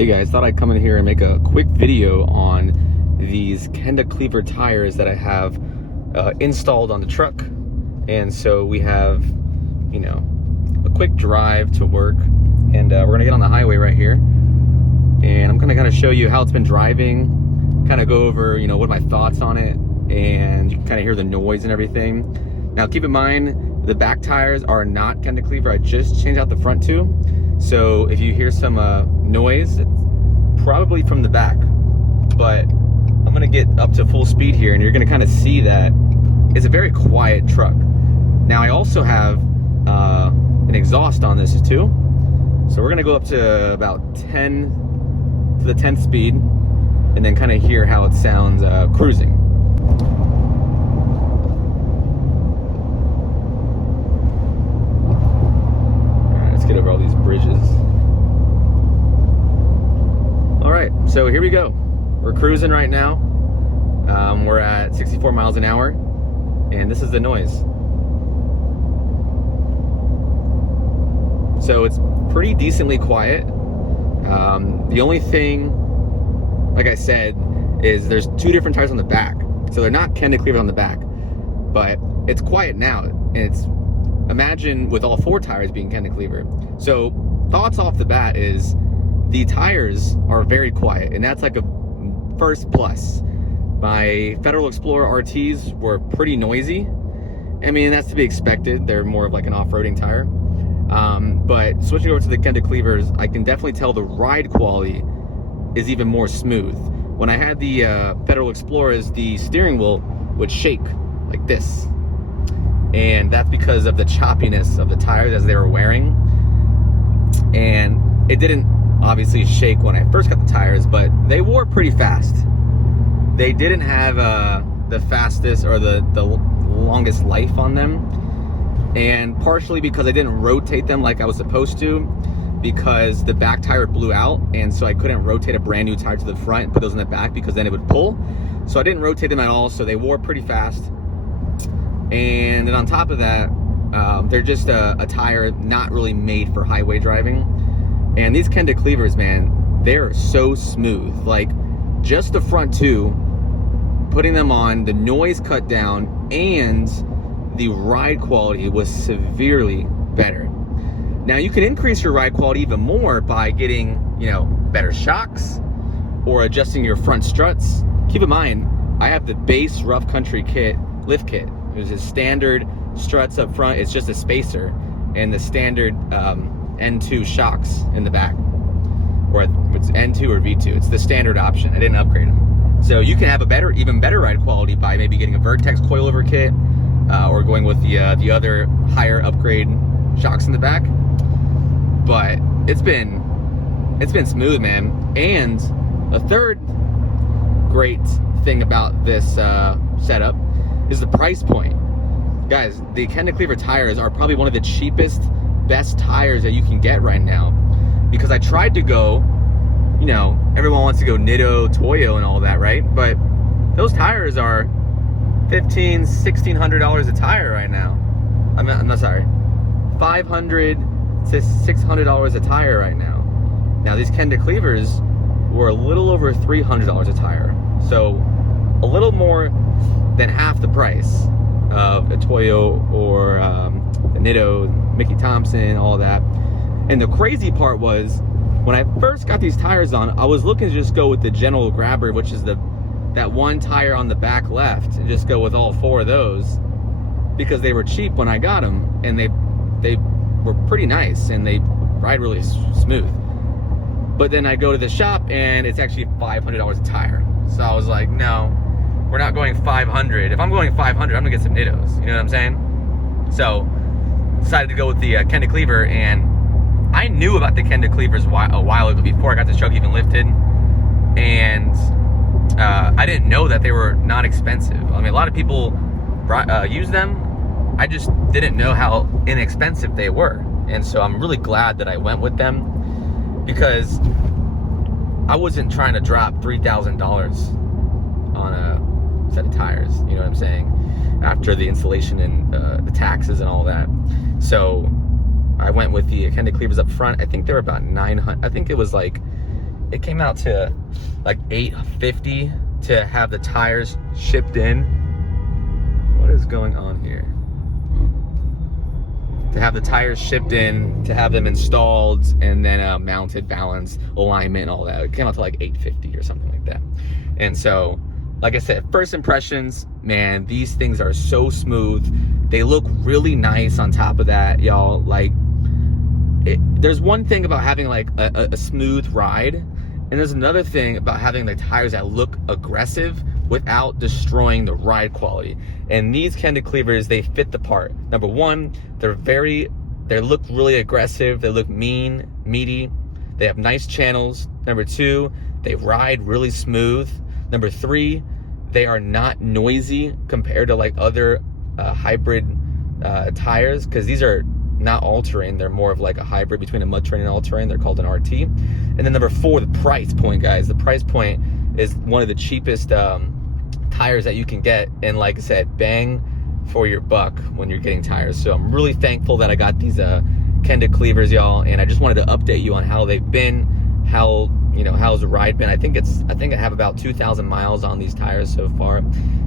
Hey guys, thought I'd come in here and make a quick video on these Kenda Klever tires that I have installed on the truck. And so we have, you know, a quick drive to work, and we're gonna get on the highway right here. And I'm gonna kind of show you how it's been driving, kind of go over, you know, what my thoughts on it, and you can kind of hear the noise and everything. Now keep in mind, the back tires are not Kenda Klever. I just changed out the front two. So if you hear some noise, it's probably from the back. But I'm gonna get up to full speed here, and you're gonna kind of see that it's a very quiet truck. Now I also have an exhaust on this too. So we're gonna go up to about 10 to the 10th speed, and then kind of hear how it sounds cruising. Get over all these bridges. All right, so here we go. We're cruising right now. We're at 64 miles an hour, and this is the noise. So it's pretty decently quiet. The only thing, like I said, is there's two different tires on the back. So they're not Kenda Klever on the back, but it's quiet now, and it's, imagine with all four tires being Kenda Klever. So thoughts off the bat is the tires are very quiet, and that's like a first plus. My Federal Explorer RTs were pretty noisy. I mean, that's to be expected. They're more of like an off-roading tire. But switching over to the Kenda Klevers, I can definitely tell the ride quality is even more smooth. When I had the Federal Explorers, the steering wheel would shake like this. And that's because of the choppiness of the tires as they were wearing. And it didn't obviously shake when I first got the tires, but they wore pretty fast. They didn't have the fastest or the longest life on them. And partially because I didn't rotate them like I was supposed to, because the back tire blew out, and so I couldn't rotate a brand new tire to the front and put those in the back because then it would pull. So I didn't rotate them at all, so they wore pretty fast. And then on top of that, they're just a tire not really made for highway driving. And these Kenda Klevers, man, they're so smooth. Like, just the front two, putting them on, the noise cut down, and the ride quality was severely better. Now you can increase your ride quality even more by getting, you know, better shocks or adjusting your front struts. Keep in mind, I have the base rough country kit, lift kit. There's a standard struts up front. It's just a spacer, and the standard N2 shocks in the back, or it's N2 or V2. It's the standard option. I didn't upgrade them. So you can have a even better ride quality by maybe getting a Vertex coilover kit, or going with the other higher upgrade shocks in the back. But it's been smooth, man. And a third great thing about this setup is the price point. Guys, the Kenda Klever tires are probably one of the cheapest, best tires that you can get right now. Because I tried to go, you know, everyone wants to go Nitto, Toyo and all that, right? But those tires are $1,500, $1,600 a tire right now. I'm not sorry, $500 to $600 a tire right now. Now these Kenda Klevers were a little over $300 a tire. So a little more than half the price of a Toyo or a Nitto, Mickey Thompson, all that. And the crazy part was, when I first got these tires on, I was looking to just go with the general grabber, which is that one tire on the back left, and just go with all four of those, because they were cheap when I got them, and they were pretty nice, and they ride really smooth. But then I go to the shop, and it's actually $500 a tire. So I was like, no, we're not going 500. If I'm going 500, I'm gonna get some Nittos. You know what I'm saying? So decided to go with the Kenda Klever, and I knew about the Kenda Klevers a while ago, before I got this truck even lifted, and I didn't know that they were not expensive. I mean, a lot of people use them. I just didn't know how inexpensive they were, and so I'm really glad that I went with them, because I wasn't trying to drop $3,000 on a set of tires, you know what I'm saying, after the installation and the taxes and all that. So I went with the Kenda Klevers up front. I think they were about 900. I think it was like it came out to like $850 to have the tires shipped in. What is going on here? To have the tires shipped in, to have them installed, and then mounted, balance, alignment, and all that. It came out to like $850 or something like that. And so, like I said, first impressions, man, these things are so smooth. They look really nice on top of that, y'all. Like, there's one thing about having like a smooth ride, and there's another thing about having the tires that look aggressive without destroying the ride quality. And these Kenda Klevers, they fit the part. Number one, they look really aggressive. They look mean, meaty. They have nice channels. Number two, they ride really smooth. Number three, they are not noisy compared to like other hybrid tires, because these are not all-terrain. They're more of like a hybrid between a mud terrain and all-terrain. They're called an RT. And then number four, the price point, guys. The price point is one of the cheapest tires that you can get, and like I said, bang for your buck when you're getting tires. So I'm really thankful that I got these Kenda Klevers, y'all, and I just wanted to update you on how they've been, how's the ride been. I think I have about 2,000 miles on these tires so far,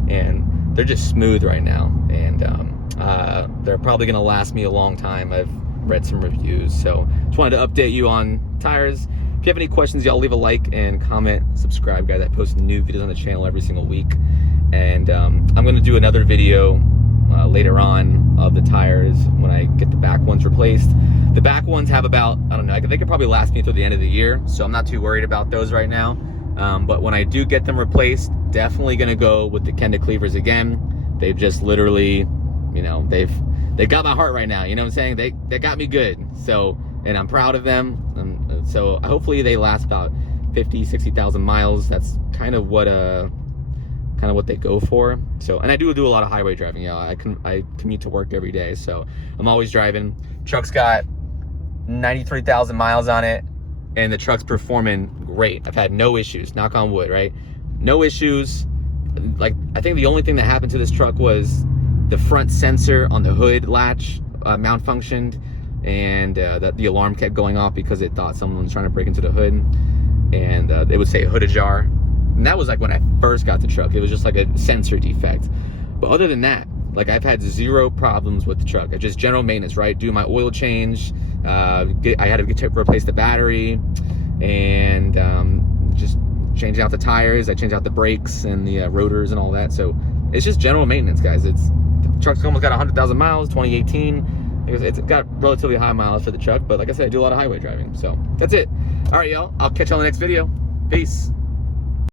and they're just smooth right now, and they're probably gonna last me a long time. I've read some reviews, so just wanted to update you on tires. If you have any questions, y'all leave a like and comment, subscribe, guys. I post new videos on the channel every single week. And I'm gonna do another video later on of the tires when I get the back ones replaced. The back ones have about, I don't know, they could probably last me through the end of the year, so I'm not too worried about those right now. But when I do get them replaced, definitely gonna go with the Kenda Klevers again. They've just literally, they've got my heart right now, you know what I'm saying? They got me good, so, and I'm proud of them. So hopefully they last about 50, 60,000 miles. That's kind of what they go for. So, and I do a lot of highway driving. I commute to work every day, so I'm always driving. Truck's got 93,000 miles on it, and the truck's performing great. I've had no issues, knock on wood, right? No issues. Like, I think the only thing that happened to this truck was the front sensor on the hood latch malfunctioned, and the alarm kept going off because it thought someone was trying to break into the hood, and it would say hood ajar. And that was like when I first got the truck. It was just like a sensor defect. But other than that, like, I've had zero problems with the truck. It's just general maintenance, right? Do my oil change. I had to replace the battery, and just changing out the tires. I changed out the brakes and the rotors and all that. So it's just general maintenance, guys. The truck's almost got 100,000 miles, 2018. It's got relatively high miles for the truck, but like I said, I do a lot of highway driving. So that's it. All right, y'all. I'll catch you on the next video. Peace.